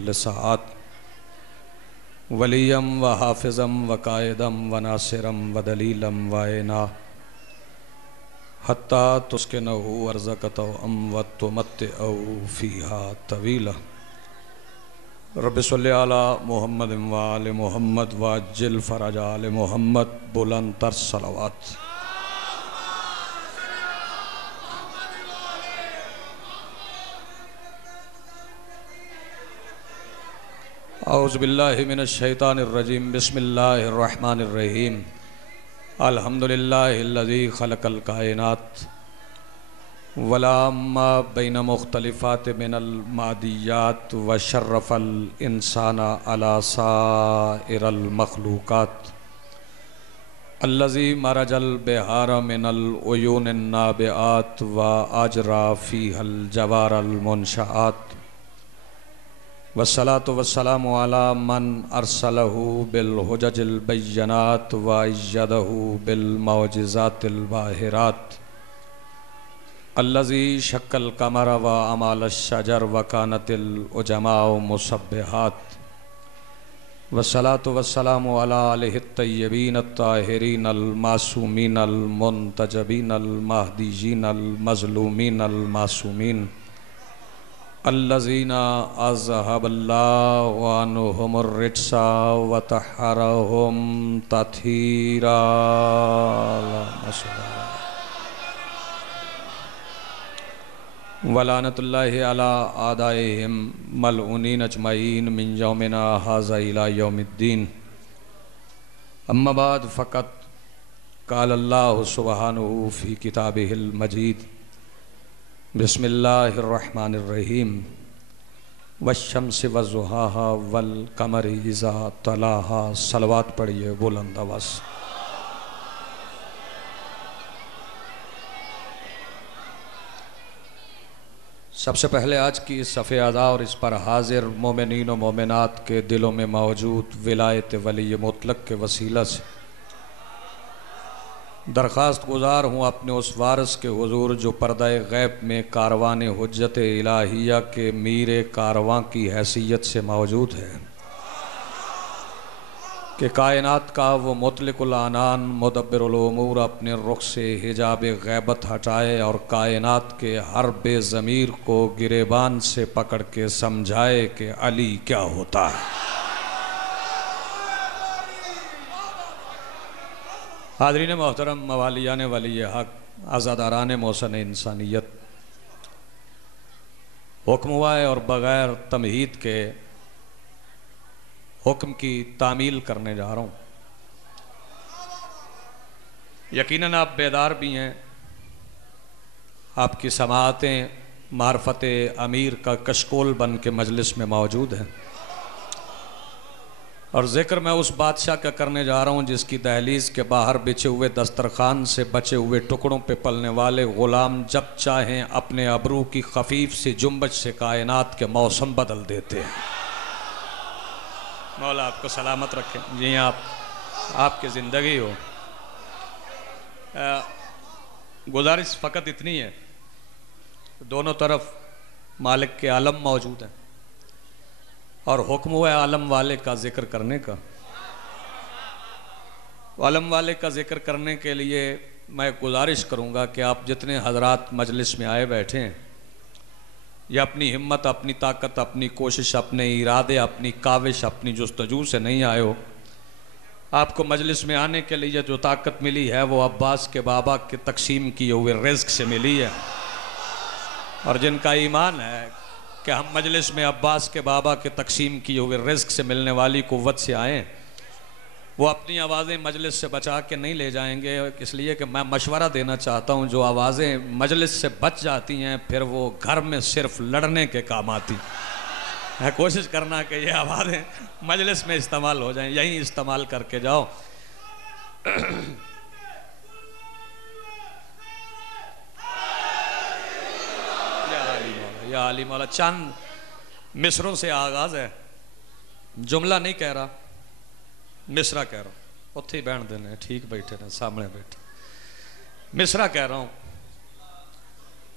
लसात वलियम व हाफिज़म व कायदम व नासिरम व दलीलम वायना हत्ता तुस्किनहु अर्ज़क़तहु व तुमत्तिअहु फ़ीहा तवीला। रब्बि सल्लि अला मुहम्मद व आले मुहम्मद व अज्जिल फ़रज आले मुहम्मद बुलंद तर सलावत। औज़ु बिल्लाहि मिनश शैतानिर रजीम बिस्मिल्लाहिर रहमानिर रहीम अल्हम्दुलिल्लाहिल्लज़ी खलक़ल कायनात वला मा बैन मुख्तलिफ़ात मिनल मादियात व शर्रफ़ल इंसाना अला साइरल मखलूक़ात अल्लज़ी मरजल बिहार मिनल उयूनिन नाबिआत व अजरा फ़ीहल जवारल मुनशआत वस्सलातु वस्सलामु अला मन अरसलहु बिल हुजजिल बय्यनात व अय्यदहु बिल मौजिज़ातिल बाहिरात अल्लज़ी शक्कल कमर व अमालश शजर व कानतिल उजमाउ मुसब्बिहात वस्सलातु वस्सलामु अला आलिहित तय्यबीन अत्ताहिरीन अल मासूमीन अल मुंतजबीन अल महदीयीन अल मज़लूमीन अल मासूमीन अल्लज़ीना अज़हबल्लाहु अन्हुमुर रिज्सा व तहहरहुम तत्हीरा। वलानतुल्लाहि अला आदाइहिम मलऊनीन अजमईन मिन यौमिना हाज़ा इला यौमिद्दीन। अम्मा बाद फ़क़त क़ालल्लाहु सुब्हानहु फ़ी किताबिहिल मजीद बिस्मिल्लाहिर्रहमानिर्रहीम वश्शम्सि वज़ुहाहा वल क़मरि इज़ा तलाहा। सलवात पढ़िए बुलंद आवाज़। सबसे पहले आज की इस सफ़े अज़ा और इस पर हाजिर मोमिनीन व मोमिनात के दिलों में मौजूद विलायत वली मुतलक के वसीला से दरख्वास्त गुज़ार हूँ अपने उस वारिस के हुज़ूर जो पर्दा गैब में कारवान हुज्जत इलाहिया के मीर कारवां की हैसियत से मौजूद है कि कायनात का वो मुतलिकुल अनान मुदब्बिरुल उमूर अपने रुख से हिजाब गैबत हटाए और कायनात के हर बेज़मीर को गिरेबान से पकड़ के समझाए कि अली क्या होता है। हाज़रीन मोहतरम, मवालियान वली हक, आज़ादारान मौसन इंसानियत, हुक्म हुआ है और बग़ैर तमहीद के हुक्म की तामील करने जा रहा हूँ। यकीनन आप बेदार भी हैं, आपकी समाअतें मार्फत अमीर का कशकोल बन के मजलिस में मौजूद हैं और ज़िक्र मैं उस बादशाह का करने जा रहा हूँ जिसकी दहलीज़ के बाहर बिछे हुए दस्तरखान से बचे हुए टुकड़ों पे पलने वाले ग़ुलाम जब चाहें अपने अबरू की खफीफ सी जुम्बश से कायनात के मौसम बदल देते हैं। मौला आपको सलामत रखें। जी आपकी ज़िंदगी हो। गुजारिश फ़कत इतनी है, दोनों तरफ मालिक के आलम मौजूद हैं और हुक्म हुआ है आलम वाले का जिक्र करने का। आलम वाले का जिक्र करने के लिए मैं गुजारिश करूंगा कि आप जितने हजरात मजलिस में आए बैठे हैं, या अपनी हिम्मत, अपनी ताकत, अपनी कोशिश, अपने इरादे, अपनी काविश, अपनी जुस्तजू से नहीं आए हो, आपको मजलिस में आने के लिए जो ताकत मिली है वो अब्बास के बाबा के तकसीम किए हुए रिज़्क़ से मिली है। और जिनका ईमान है कि हम मजलिस में अब्बास के बाबा के तकसीम किए हुए रिज़्क़ से मिलने वाली कुव्वत से आएँ, वो अपनी आवाज़ें मजलिस से बचा के नहीं ले जाएंगे। इसलिए कि मैं मशवरा देना चाहता हूँ, जो आवाज़ें मजलिस से बच जाती हैं फिर वो घर में सिर्फ लड़ने के काम आती है। कोशिश करना कि ये आवाज़ें मजलिस में इस्तेमाल हो जाएं, यहीं इस्तेमाल करके जाओ। या अली मौला। चंद मिसरों से आगाज है, जुमला नहीं कह रहा, मिसरा कह रहा हूँ। उत्थे बैठ देने, ठीक बैठे ने, सामने बैठे। मिसरा कह रहा हूँ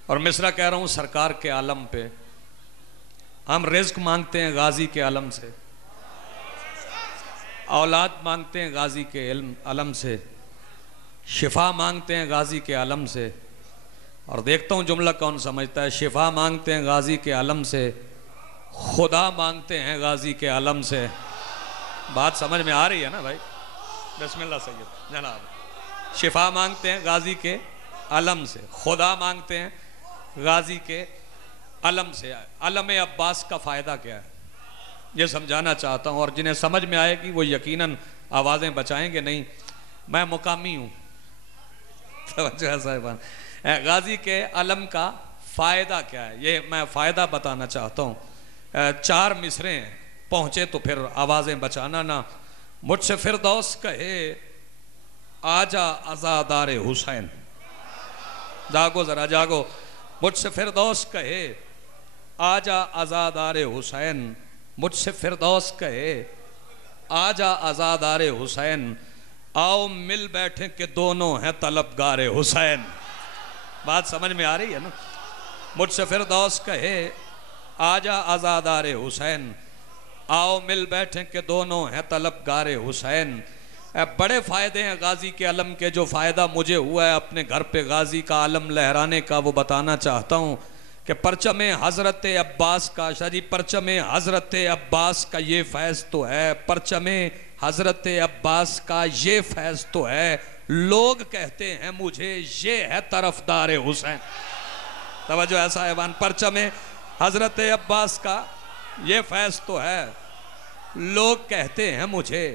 और मिसरा कह रहा हूँ सरकार के आलम पे, हम रिज्क मांगते हैं गाजी के अलम से, औलाद मांगते हैं गाजी के अलम से, शिफा मांगते हैं गाजी के अलम से। और देखता हूँ जुमला कौन समझता है। शिफा मांगते हैं गाजी के अलम से, खुदा मांगते हैं गाजी के अलम से। बात समझ में आ रही है ना भाई? बिस्मिल्लाह सैयद जनाब। शिफा मांगते हैं गाजी के अलम से, खुदा मांगते हैं गाजी के अलम से। अलम अब्बास का फ़ायदा क्या है ये समझाना चाहता हूँ, और जिन्हें समझ में आएगी वो यकीनन आवाज़ें बचाएंगे नहीं। मैं मुकामी हूँ साहिबान। गाजी के अलम का फ़ायदा क्या है ये मैं फ़ायदा बताना चाहता हूँ। 4 मिसरे हैं, पहुँचे तो फिर आवाज़ें बचाना ना। मुझसे फिरदौस कहे आजा आज़ादार हुसैन, जागो ज़रा जागो। मुझसे फिरदौस कहे आजा आज़ादार हुसैन, मुझसे फिरदौस कहे आजा आज़ादार हुसैन, आओ मिल बैठे कि दोनों हैं तलबगार हुसैन। बात समझ में आ रही है ना? मुझसे फिरदौस कहे आजा आज़ादार हुसैन, आओ मिल बैठे कि दोनों हैं तलबगार हुसैन। बड़े फ़ायदे हैं गाजी के अलम के। जो फ़ायदा मुझे हुआ है अपने घर पे गाजी का अलम लहराने का वो बताना चाहता हूँ कि परचम हज़रत अब्बास का, शाजी परचम हज़रत अब्बास का ये फैज़ तो है, परचम हज़रत अब्बास का ये फैज़ तो है। लोग कहते हैं मुझे ये है तरफदार हुसैन। तवज्जो ऐसा है बान, परचम हज़रत अब्बास का ये फैज़ तो है, लोग कहते हैं मुझे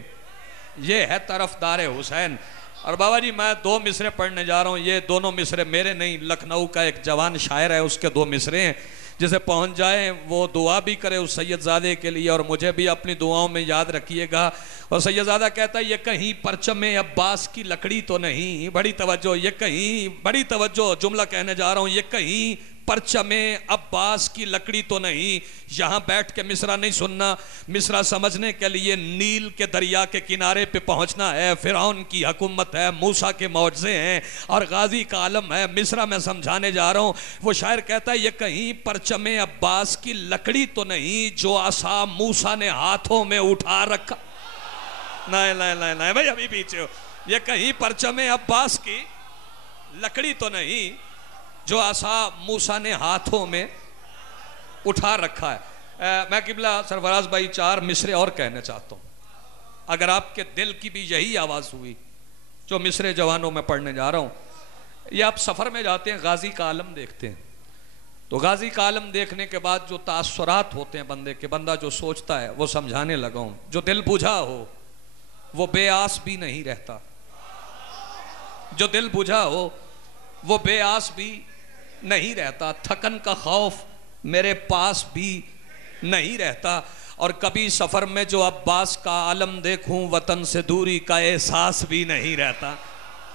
ये है तरफदार हुसैन। और बाबा जी मैं 2 मिसरे पढ़ने जा रहा हूँ। ये दोनों मिसरे मेरे नहीं, लखनऊ का एक जवान शायर है उसके 2 मिसरे हैं। जिसे पहुँच जाए वो दुआ भी करे उस सैयदजादे के लिए, और मुझे भी अपनी दुआओं में याद रखिएगा। और सैयदजादा कहता है ये कहीं परचम अब्बास की लकड़ी तो नहीं, बड़ी तवज्जो, ये कहीं, बड़ी तवज्जो जुमला कहने जा रहा हूँ, ये कहीं परचम अब्बास की लकड़ी तो नहीं। यहाँ बैठ के मिसरा नहीं सुनना, मिसरा समझने के लिए नील के दरिया के किनारे पे पहुँचना है। फिरौन की हुकूमत है, मूसा के मौजज़े हैं और गाजी का आलम है। मिसरा मैं समझाने जा रहा हूँ। वो शायर कहता है ये कहीं परचम अब्बास की लकड़ी तो नहीं, जो आसा मूसा ने हाथों में उठा रखा। नहीं नहीं नहीं नहीं भाई अभी पीछे हो। ये कहीं परचम अब्बास की लकड़ी तो नहीं, जो आसा मूसा ने हाथों में उठा रखा है। मैं किबला सरफराज भाई 4 मिसरे और कहना चाहता हूँ। अगर आपके दिल की भी यही आवाज़ हुई जो मिसरे जवानों में पढ़ने जा रहा हूँ, ये आप सफ़र में जाते हैं गाजी का आलम देखते हैं, तो गाजी का आलम देखने के बाद जो तासुरात होते हैं बंदे के, बंदा जो सोचता है वो समझाने लगा हूँ। जो दिल बुझा हो वो बेआस भी नहीं रहता, जो दिल बुझा हो वो बेआस भी नहीं रहता। थकन का खौफ मेरे पास भी नहीं रहता। और कभी सफ़र में जो अब्बास का आलम देखूं वतन से दूरी का एहसास भी नहीं रहता।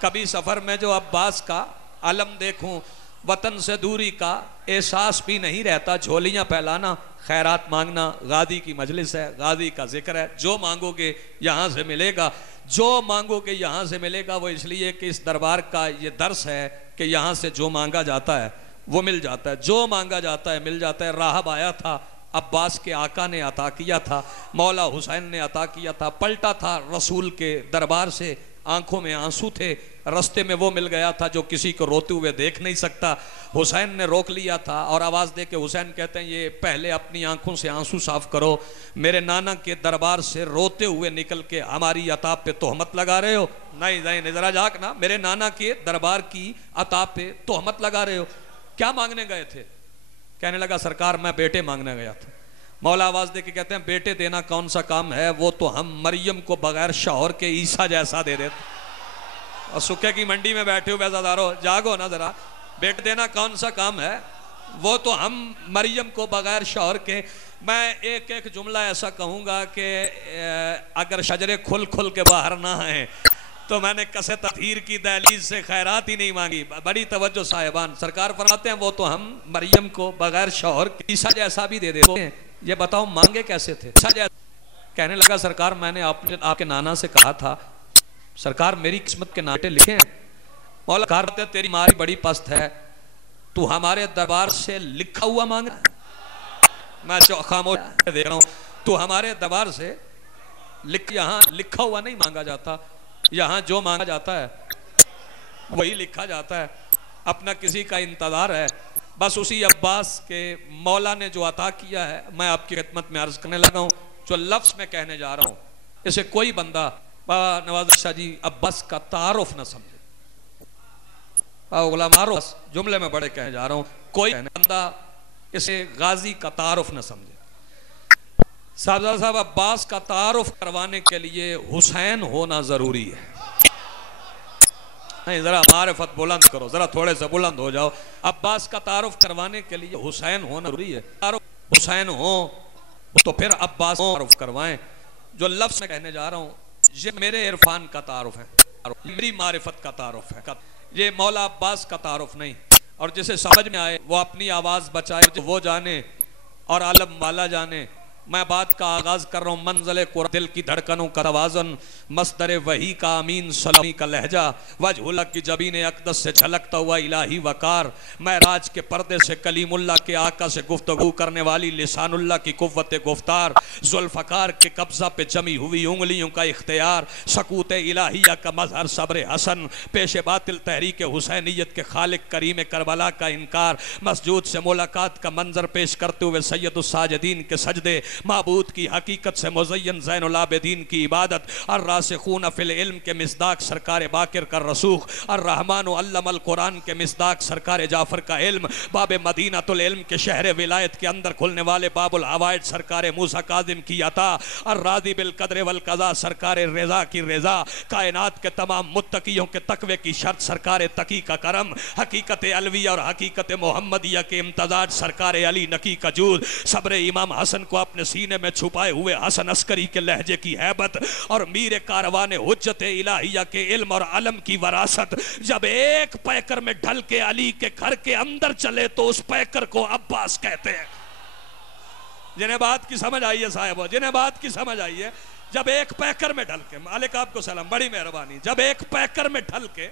कभी सफ़र में जो अब्बास का आलम देखूं वतन से दूरी का एहसास भी नहीं रहता। झोलियाँ फैलाना, खैरात मांगना, गादी की मजलिस है, गादी का जिक्र है। जो मांगोगे यहाँ से मिलेगा, जो मांगोगे यहाँ से मिलेगा। वो इसलिए कि इस दरबार का ये दर्स है कि यहाँ से जो मांगा जाता है वो मिल जाता है, जो मांगा जाता है मिल जाता है। राहब आया था, अब्बास के आका ने अता किया था, मौला हुसैन ने अता किया था। पलटा था रसूल के दरबार से, आंखों में आंसू थे, रास्ते में वो मिल गया था जो किसी को रोते हुए देख नहीं सकता। हुसैन ने रोक लिया था और आवाज़ दे के हुसैन कहते हैं ये पहले अपनी आंखों से आंसू साफ करो। मेरे नाना के दरबार से रोते हुए निकल के हमारी अता पे तोहमत लगा रहे हो। नहीं नहीं ज़रा जाक ना, मेरे नाना के दरबार की अता पे तोहमत लगा रहे हो। क्या मांगने गए थे? कहने लगा सरकार मैं बेटे मांगने गया था। मौला आवाज़ दे के कहते हैं बेटे देना कौन सा काम है, वो तो हम मरियम को बगैर शौहर के ईसा जैसा दे देते। और सुखे की मंडी में बैठे हुए बेज़ादारो जागो ना ज़रा, बेटे देना कौन सा काम है, वो तो हम मरियम को बगैर शौहर के। मैं एक एक जुमला ऐसा कहूँगा कि अगर शजरे खुल खुल के बाहर ना आए तो मैंने कसे तहीर की दहलीज से खैरात ही नहीं मांगी। बड़ी तवज्जो साहिबान, सरकार फरमाते हैं वो तो हम मरियम को बगैर शौहर के ईसा जैसा भी दे देते हैं। ये बताओ मांगे कैसे थे? कहने लगा सरकार मैंने आपके नाना से कहा था, सरकार मेरी किस्मत के नाटे लिखे हैं। मौला कहते तेरी मारी बड़ी पस्त है, तू हमारे दरबार से लिखा हुआ मांग रहा है। मैं खामोश देख रहा हूं। तो हमारे दरबार से यहाँ लिखा हुआ नहीं मांगा जाता, यहाँ जो मांगा जाता है वही लिखा जाता है। अपना किसी का इंतजार है, बस उसी अब्बास के मौला ने जो अता किया है मैं आपकी खिदमत में अर्ज करने लगा हूँ। जो लफ्ज में कहने जा रहा हूँ इसे कोई बंदा बाबा नवाज शाह जी अब्बास का तारुफ न समझे। गुलाम आरोफ जुमले में बड़े कहने जा रहा हूँ, कोई बंदा इसे गाजी का तारुफ न समझे। साहब अब्बास का तारुफ करवाने के लिए हुसैन होना जरूरी है। नहीं, जरा मारिफत बुलंद करो, जरा थोड़े से बुलंद हो जाओ। अब्बास का तारुफ करवाने के लिए हुसैन होना जरूरी है। हुसैन हो तो फिर अब्बास तारुफ करवाएं। जो लफ्ज में कहने जा रहा हूं ये मेरे इरफान का तारुफ है, मेरी मारिफत का तारुफ है, ये मौला अब्बास का तारुफ नहीं। और जिसे समझ में आए वो अपनी आवाज बचाए, वो जाने और आलम वाला जाने। मैं बात का आगाज कर रहा हूँ। मंज़िल कुरान दिल की धड़कनों का तवाज़ुन, मस्दर वही का अमीन सलामी का लहजा, वजहुल्लाह की जबीन अक़दस से झलकता हुआ इलाही वकार, मैं राज के पर्दे से कलीमुल्लाह के आका से गुफ्तगू करने वाली लिसानुल्लाह की कुव्वत गुफ्तार, जुल्फ़कार के कब्ज़ा पे जमी हुई उंगलियों का इख्तियार, सकूत इलाहिया का मजहर सब्र हसन, पेश बातिल तहरीक हुसैनियत के खालिक करीम करबला का इनकार, मस्जूद से मुलाकात का मंजर पेश करते हुए सैयदुस साजिदीन के सजदे, माबूद की हकीकत से मुज़य्यन ज़ैनुल आबिदीन की इबादत, और रासिखून फिल इल्म के मिसदाक सरकार बाकिर का रसूख, और रहमान अल्लमल कुरान के मिसदाक सरकार जाफर का इल्म, बाब मदीनातुल इल्म के शहर विलायत के अंदर खुलने वाले बाबुल हवाइज सरकार मूसा काजिम की अता, और राज़ी बिल कद्र वल क़ज़ा सरकार रज़ा की रज़ा, कायनात के तमाम मुत्तकियों के तकवे की शर्त सरकार तकी का करम, हकीकत अलविया और हकीकत मोहम्मदिया के इम्तजाज सरकार अली नकी का जूद, सब्र इमाम हसन को अपने सीने में छुपाए हुए हसन अस्करी के लहजे की हैबत, और मीर कारवाने हुज्जत इलाहिया के इल्म और अलम की वरासत। जब एक पैकर में ढल के अली के घर के अंदर चले तो उस पैकर को अब्बास कहते हैं। जिन्हें बात की समझ आई है साहब, जिन्हें बात की समझ आई है, जब एक पैकर में ढल के, मालिक आपको सलाम, बड़ी मेहरबानी, जब एक पैकर में ढल के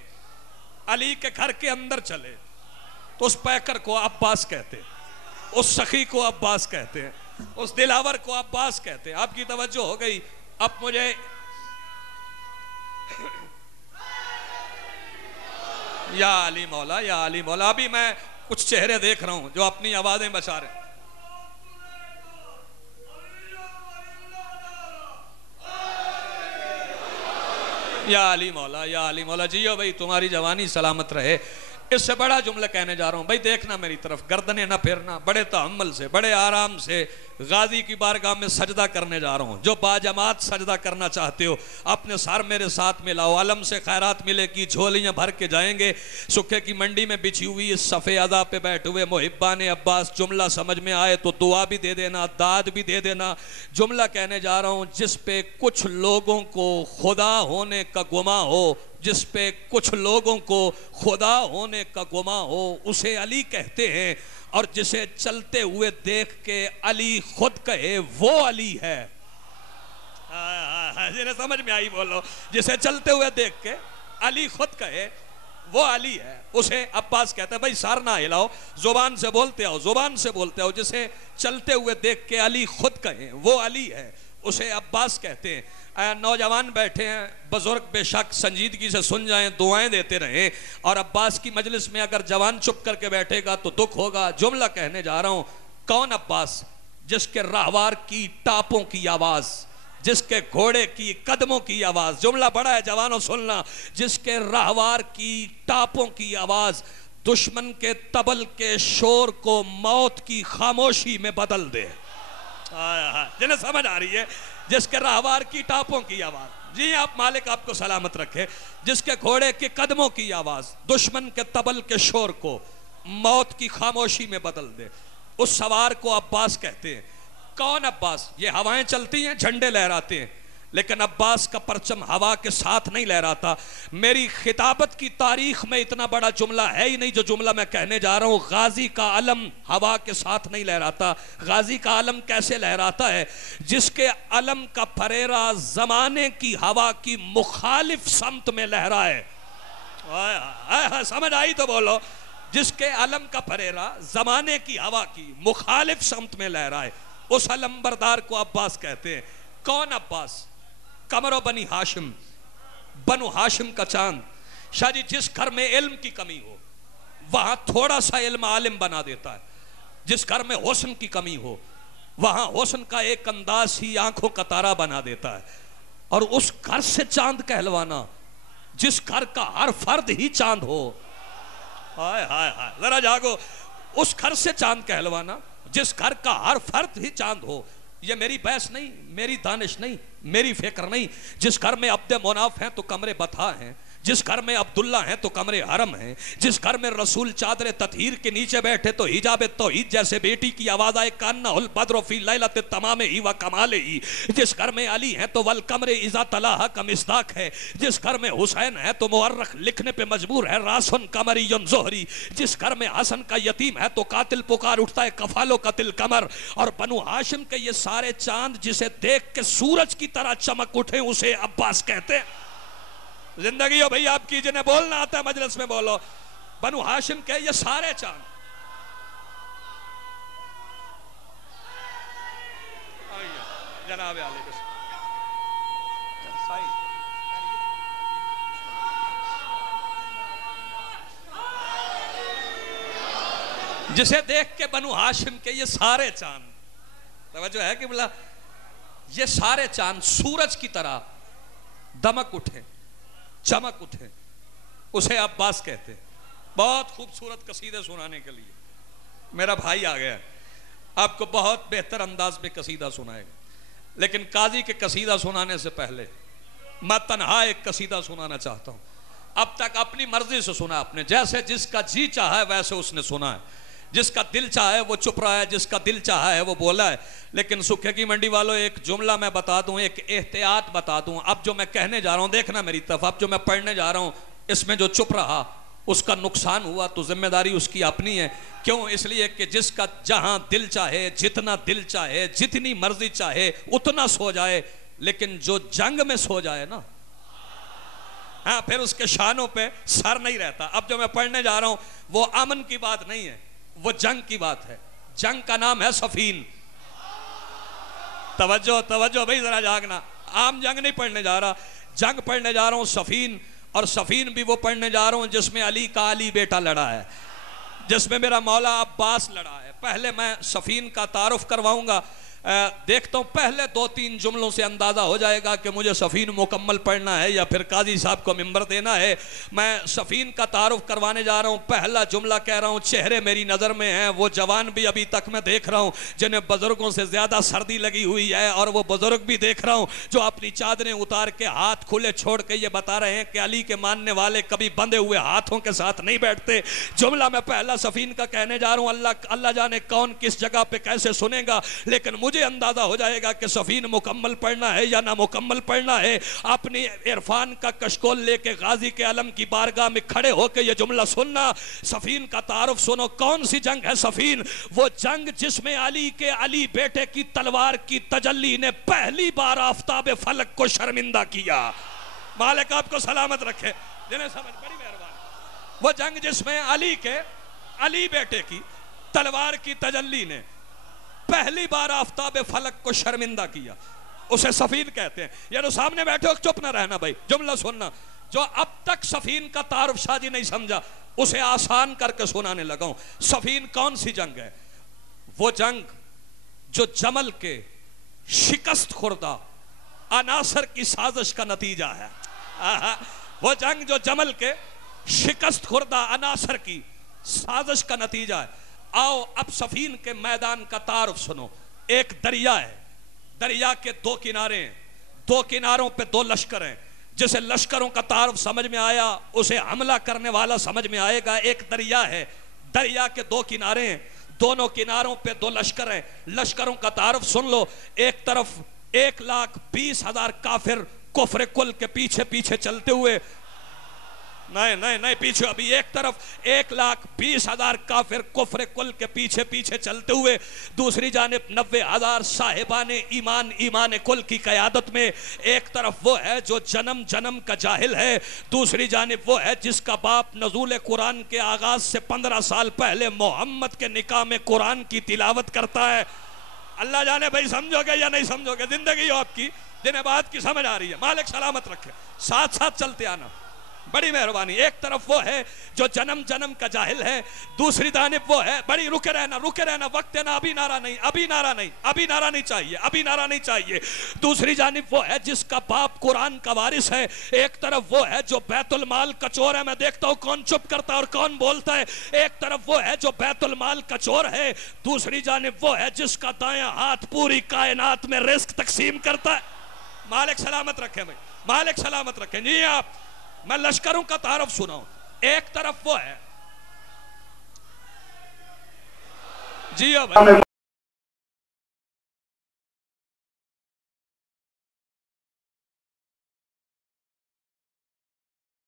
अली के घर के अंदर चले तो उस पैकर को अब्बास कहते हैं, उस सखी को अब्बास कहते हैं, उस दिलावर को अब्बास कहते हैं। आपकी तवज्जो हो गई। अब मुझे या अली मौला, या अली मौला, अभी मैं कुछ चेहरे देख रहा हूं जो अपनी आवाजें बचा रहे हैं। या अली मौला, या अली मौला, जियो भाई, तुम्हारी जवानी सलामत रहे। इससे बड़ा जुमला कहने जा रहा हूं भाई, देखना मेरी तरफ, गर्दने न फेरना, बड़े तहम्मुल से, बड़े आराम से गाजी की बारगाह में सजदा करने जा रहा हूं। जो बाजमात सजदा करना चाहते हो अपने सर मेरे साथ मिलाओ, अलम से खैरात मिलेगी, झोलियां भर के जाएंगे। सुखे की मंडी में बिछी हुई इस सफ़े अदा पे बैठे हुए मुहिब्बान अब्बास, जुमला समझ में आए तो दुआ भी दे देना, दाद भी दे देना। जुमला कहने जा रहा हूं जिस पे कुछ लोगों को खुदा होने का गुमा हो, जिस पे कुछ लोगों को खुदा होने का गुमा हो, उसे अली कहते हैं। और जिसे चलते हुए देख के अली खुद कहे वो अली है। जिन्हें समझ में आई बोलो। जिसे चलते हुए देख के अली खुद कहे वो अली है, उसे अब्बास कहते हैं। भाई सार ना हिलाओ, जुबान से बोलते आओ, जुबान से बोलते आओ। जिसे चलते हुए देख के अली खुद कहे वो अली है, उसे अब्बास कहते हैं। नौजवान बैठे हैं, बुजुर्ग बेशक संजीदगी से सुन जाएं, दुआएं देते रहें। और अब्बास की मजलिस में अगर जवान चुप करके बैठेगा तो दुख होगा। जुमला कहने जा रहा हूं, कौन अब्बास? जिसके राहवार की टापों की आवाज, जिसके घोड़े की कदमों की आवाज, जुमला बड़ा है जवानों सुनना, जिसके राहवार की टापों की आवाज दुश्मन के तबल के शोर को मौत की खामोशी में बदल दे। जिन्हें समझ आ रही है, जिसके राहवार की टापों की आवाज, जी आप मालिक आपको सलामत रखे, जिसके घोड़े के कदमों की आवाज दुश्मन के तबल के शोर को मौत की खामोशी में बदल दे, उस सवार को अब्बास कहते हैं। कौन अब्बास? ये हवाएं चलती हैं, झंडे लहराते हैं, लेकिन अब्बास का परचम हवा के साथ नहीं लहराता। मेरी खिताबत की तारीख में इतना बड़ा जुमला है ही नहीं जो जुमला मैं कहने जा रहा हूं। गाजी का अलम हवा के साथ नहीं लहराता। गाजी का अलम कैसे लहराता है? जिसके अलम का फरेरा जमाने की हवा की मुखालिफ समत में लहराए। समझ आई तो बोलो। जिसके अलम का फरेरा जमाने की हवा की मुखालिफ समत में लहराए, उस अलंबरदार को अब्बास कहते हैं। कौन अब्बास? कमरो बनी हाशिम, बनु हाशिम का चांद। शाह जी, जिस घर में इल्म की कमी हो वहां थोड़ा सा इल्म आलिम बना देता है। जिस घर में हुस्न की कमी हो वहां हुस्न का एक अंदाज ही आंखों का तारा बना देता है। और उस घर से चांद कहलवाना जिस घर का हर फर्द ही चांद हो। हाय हाय हाय, जरा जागो। उस घर से चांद कहलवाना जिस घर का हर फर्द ही चांद हो। ये मेरी बहस नहीं, मेरी दानिश नहीं, मेरी फिक्र नहीं। जिस घर में अब्दे मुनाफ हैं तो कमरे बथा हैं, जिस घर में अब्दुल्ला हैं तो कमरे हरम हैं, जिस घर में रसूल चादर ततहीर के नीचे बैठे तो हिजाब तौहीद जैसे बेटी की आवाज आए, कान्ना हुल बद्र फी लैलत तमाम ही व कमाले ही। जिस घर में अली हैं तो वल कमरे इज़ा तलाहा का मिस्दाक है, जिस घर में हुसैन है तो मुअर्रख लिखने पे मजबूर है रासन कमरी यन जोहरी। जिस घर में हसन का यतीम है तो कातिल पुकार उठता है कफालो कतिल कमर। और बनु हाशिम के ये सारे चांद जिसे देख के सूरज की तरह चमक उठे उसे अब्बास कहते हैं। जिंदगी हो भाई आपकी, जिन्हें बोलना आता है मजलिस में बोलो। बनु हाशिम के ये सारे चांद, जनाब आले जिसे देख के बनु हाशिम के ये सारे चांद, तवज्जो है कि बोला ये सारे चांद सूरज की तरह दमक उठे, चमक उठे, उसे अब्बास कहते हैं। बहुत खूबसूरत कसीदे सुनाने के लिए मेरा भाई आ गया, आपको बहुत बेहतर अंदाज में कसीदा सुनाएगा। लेकिन काजी के कसीदा सुनाने से पहले मैं तन्हा एक कसीदा सुनाना चाहता हूं। अब तक अपनी मर्जी से सुना आपने, जैसे जिसका जी चाहा है वैसे उसने सुना है, जिसका दिल चाहा है वो चुप रहा है, जिसका दिल चाहा है वो बोला है। लेकिन सूखे की मंडी वालों, एक जुमला मैं बता दूं, एक एहतियात बता दूं। अब जो मैं कहने जा रहा हूं, देखना मेरी तरफ, अब जो मैं पढ़ने जा रहा हूं इसमें जो चुप रहा उसका नुकसान हुआ तो जिम्मेदारी उसकी अपनी है। क्यों? इसलिए कि जिसका जहां दिल चाहे, जितना दिल चाहे, जितनी मर्जी चाहे उतना सो जाए, लेकिन जो जंग में सो जाए ना, हाँ, फिर उसके शानों पे सर नहीं रहता। अब जो मैं पढ़ने जा रहा हूं वो अमन की बात नहीं है, वो जंग की बात है। जंग का नाम है सफीन। तवज्जो तवज्जो भाई, जरा जागना। आम जंग नहीं पढ़ने जा रहा, जंग पढ़ने जा रहा हूं सफीन। और सफीन भी वो पढ़ने जा रहा हूं जिसमें अली का अली बेटा लड़ा है, जिसमें मेरा मौला अब्बास लड़ा है। पहले मैं सफीन का तारुफ करवाऊंगा। देखता हूं पहले 2-3 जुमलों से अंदाजा हो जाएगा कि मुझे सफीन मुकम्मल पढ़ना है या फिर काजी साहब को मिंबर देना है। मैं सफीन का तारुफ करवाने जा रहा हूं। पहला जुमला कह रहा हूं, चेहरे मेरी नजर में हैं वो जवान भी अभी तक मैं देख रहा हूं जिन्हें बुजुर्गों से ज्यादा सर्दी लगी हुई है, और वो बुजुर्ग भी देख रहा हूं जो अपनी चादरें उतार के हाथ खुले छोड़ के ये बता रहे हैं कि अली के मानने वाले कभी बंधे हुए हाथों के साथ नहीं बैठते। जुमला मैं पहला सफीन का कहने जा रहा हूं। अल्लाह जाने कौन किस जगह पे कैसे सुनेगा, लेकिन मुझे अंदाजा हो जाएगा कि सफीन मुकम्मल पढ़ना है या ना मुकम्मल पढ़ना है। अपनी इरफान का कशकोल लेके गाजी के आलम की बारगाह में खड़े होकर ये जुमला सुनना। सफीन का तारुफ सुनो। कौन सी जंग है सफीन? वो जंग जिसमें अली के अली बेटे की तलवार की तजल्ली ने पहली बार आफताब फलक को शर्मिंदा किया। मालिक आपको सलामत रखे, जिन्हें समझ, बड़ी मेहरबानी। वो जंग जिसमें अली के अली बेटे की तलवार की तजल्ली ने पहली बार आफताब फलक को शर्मिंदा किया, उसे सफीन कहते हैं। ये तो सामने बैठे हो, चुप ना रहना भाई, जुमला सुनना। जो अब तक सफीन का तारुफ शादी नहीं समझा उसे आसान करके सुनाने लगा हूं। सफीन कौन सी जंग है? वो जंग जो जमल के शिकस्त खुर्दा अनासर की साजिश का नतीजा है। वो जंग जो जमल के शिकस्त खुर्दा अनासर की साजिश का नतीजा है। आओ अब सफीन के मैदान का तारुफ सुनो। एक दरिया है, दरिया के 2 किनारे हैं, 2 किनारों पे 2 लश्कर हैं। जिसे लश्करों का तारुफ समझ में आया उसे हमला करने वाला समझ में आएगा। एक दरिया है, दरिया के 2 किनारे हैं, दोनों किनारों पे 2 लश्कर हैं। लश्करों का तारुफ सुन लो। एक तरफ 1,20,000 काफिर कुफ्र कुल के पीछे पीछे चलते हुए, नहीं नहीं नहीं, पीछे अभी एक तरफ 1,20,000 काफिर कुफ्र कुल के पीछे पीछे चलते हुए, दूसरी जानिब 90,000 साहिबाने ईमान ईमान कुल की क़यादत में। एक तरफ वो है जो जन्म जन्म का जाहिल है, दूसरी जानिब वो है जिसका बाप नज़ूल कुरान के आगाज से 15 साल पहले मोहम्मद के निकाह में कुरान की तिलावत करता है। अल्लाह जाने भाई समझोगे या नहीं समझोगे, जिंदगी हो आपकी, दिन बाद की समझ आ रही है। मालिक सलामत रखे, साथ साथ चलते आना, बड़ी मेहरबानी। एक तरफ वो है जो जन्म जन्म का जाहिल है, दूसरी जानिब वो है, बड़ी रुके रहना, वक्त है ना, अभी नारा नहीं, अभी नारा नहीं, अभी नारा नहीं चाहिए, अभी नारा नहीं चाहिए। दूसरी जानिब वो है जिसका बाप कुरान का वारिस है। एक तरफ वो है जो बैतुल माल का चोर है, मैं देखता हूँ कौन चुप करता है और कौन बोलता है। एक तरफ वो है जो बैतुल माल का चोर है, दूसरी जानिब वो है जिसका दायां हाथ पूरी कायनात में रिस्क तकसीम करता है। मालिक सलामत रखे भाई, मालिक सलामत रखे जी। आप, मैं लश्करों का तारफ सुनाऊं। एक तरफ वो है जी भाई,